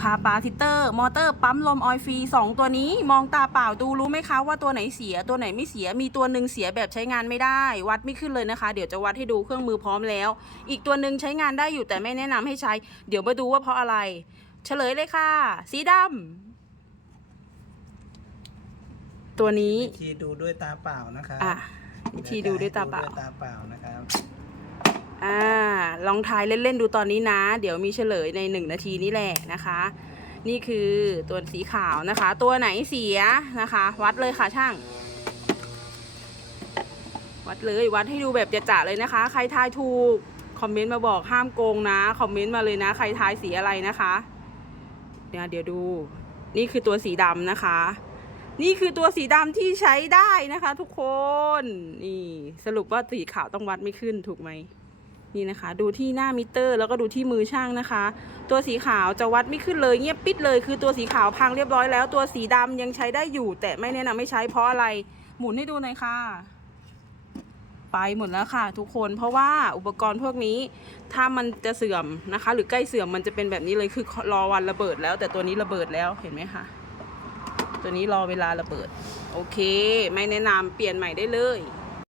คาปาซิเตอร์ มอเตอร์ปั๊มลมออยล์ฟรีสองตัวนี้ มองตาเปล่าดูรู้ไหมคะว่าตัวไหนเสียตัวไหนไม่เสียมีตัวหนึ่งเสียแบบใช้งานไม่ได้ วัดไม่ขึ้นเลยนะคะ เดี๋ยวจะวัดให้ดูเครื่องมือพร้อมแล้ว อีกตัวหนึ่งใช้งานได้อยู่แต่ไม่แนะนำให้ใช้ เดี๋ยวมาดูว่าเพราะอะไร เฉลยเลยค่ะ สีดำตัวนี้วิธีดูด้วยตาเปล่านะครับอะวิธีดูด้วยตาเปล่าดูด้วยตาเปล่านะครับอ่า ลองทายเล่นๆดูตอนนี้นะ เดี๋ยวมีเฉลยในหนึ่งนาทีนี้แหละนะคะ นี่คือตัวสีขาวนะคะ ตัวไหนเสียนะคะ วัดเลยค่ะช่าง วัดเลยวัดให้ดูแบบจะๆเลยนะคะ ใครทายถูกคอมเมนต์มาบอกห้ามโกงนะคอมเมนต์มาเลยนะ ใครทายสีอะไรนะคะเนี่ยเดี๋ยวดู นี่คือตัวสีดำนะคะ นี่คือตัวสีดำที่ใช้ได้นะคะ ทุกคน นี่สรุปว่าสีขาวต้องวัดไม่ขึ้นถูกไหม นี่นะคะ ดูที่หน้ามิเตอร์ แล้วก็ดูที่มือช่างนะคะ ตัวสีขาวจะวัดไม่ขึ้นเลยเงียบปิดเลย คือตัวสีขาวพังเรียบร้อยแล้ว ตัวสีดำยังใช้ได้อยู่ แต่ไม่แนะนำให้ใช้เพราะอะไรหมุนให้ดูหน่อยค่ะ ไปหมดแล้วค่ะ ทุกคนเพราะว่าอุปกรณ์พวกนี้ถ้ามันจะเสื่อมนะคะ หรือใกล้เสื่อมมันจะเป็นแบบนี้เลยคือรอวันระเบิดแล้ว แต่ตัวนี้ระเบิดแล้วเห็นไหมคะตัวนี้รอเวลาระเบิด โอเค ไม่แนะนำเปลี่ยนใหม่ได้เลย